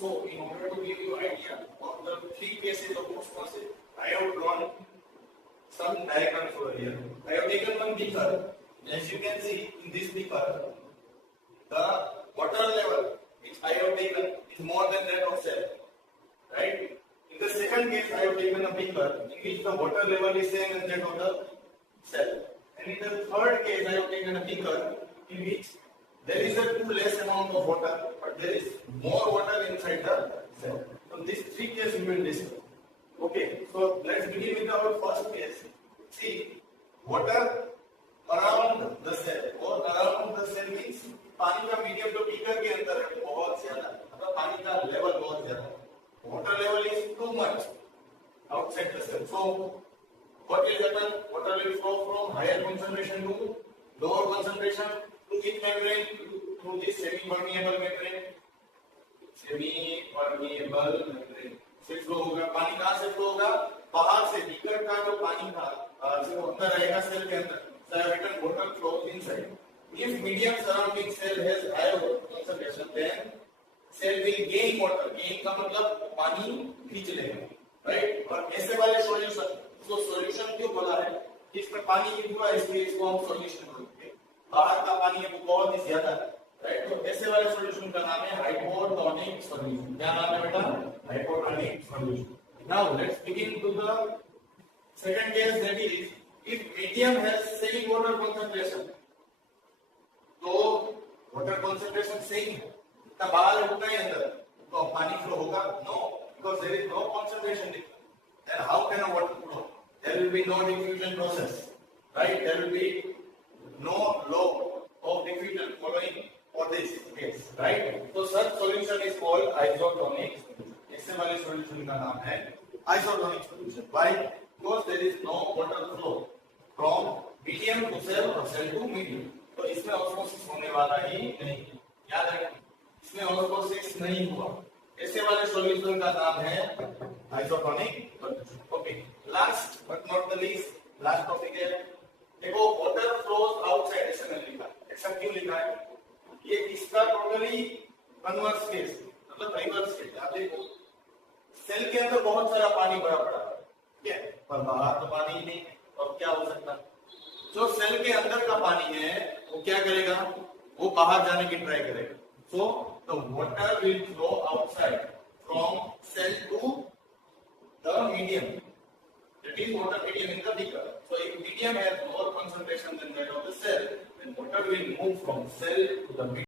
So, in order to give you idea of the three cases of osmosis, I have drawn some diagrams over here. I have taken one beaker. As you can see in this beaker, the water level which I have taken is more than that of cell. Right? In the second case, I have taken a beaker in which the water level is same as that of the cell. And in the third case, I have taken a beaker in which there is a too less amount of water, but there is more water inside the cell. So these three cases we will discuss. Okay, so let's begin with our first case. See, water around the cell or around the cell means पानी का medium जो beaker के अंदर है बहुत ज्यादा, मतलब पानी का लेवल बहुत ज्यादा. Water level is too much outside the cell. So what will happen? Water will flow from higher concentration to lower concentration to which membrane? To this semi-permeable membrane. Semi-permeable membrane से flow होगा. पानी कहाँ से flow होगा? बाहर से. Beaker का जो पानी था बाहर से वो अंदर आएगा सेल के अंदर. Certain water flows inside. If medium surrounding cell has higher concentration, then cell will gain water. Gain का मतलब पानी खींच लेगा, right? और ऐसे वाले solution, इसको solution क्यों बोला है? इसमें पानी कितना हुआ इसलिए इसको हम solution बोलते हैं. बाहर का पानी है वो बहुत ही ज्यादा है, right? तो ऐसे वाले solution का नाम है hypotonic solution. क्या नाम है बेटा? Hypotonic solution. Now let's begin to the second case, that is if medium has same water concentration. तो water concentration same है. इतना बाहर उतना ही अंदर तो पानी फ्लो होगा? No, because there is no concentration difference. Then how can a water flow? There will be no diffusion process, right? There will be no law of diffusion following for this case, right? So such solution is called isotonic solution. ऐसे वाले solution का नाम है isotonic solution. Why? Because there is no water flow from medium to cell or cell to medium. तो इसमें osmosis होने वाला ही नहीं. याद रखें, इसमें ऑस्मोसिस नहीं हुआ. ऐसे वाले सॉल्यूशन का नाम है isotonic solution. Okay, last but not the least, last topic है. देखो, वाटर फ्लोज आउटसाइड ऐसा नहीं लिखा. ऐसा क्यों लिखा है? ये इसका टोटली कन्वर्स केस, मतलब रिवर्स केस. आप देखो, सेल के अंदर बहुत सारा पानी भरा पड़ा है, ठीक है, पर बाहर तो पानी ही नहीं. और क्या हो सकता है? जो सेल के अंदर का पानी है वो क्या करेगा? वो बाहर जाने की ट्राई करेगा. So the water will flow outside from cell to the medium. That is water medium in the beaker. So if medium has lower concentration than that of the cell, then water will move from cell to the medium.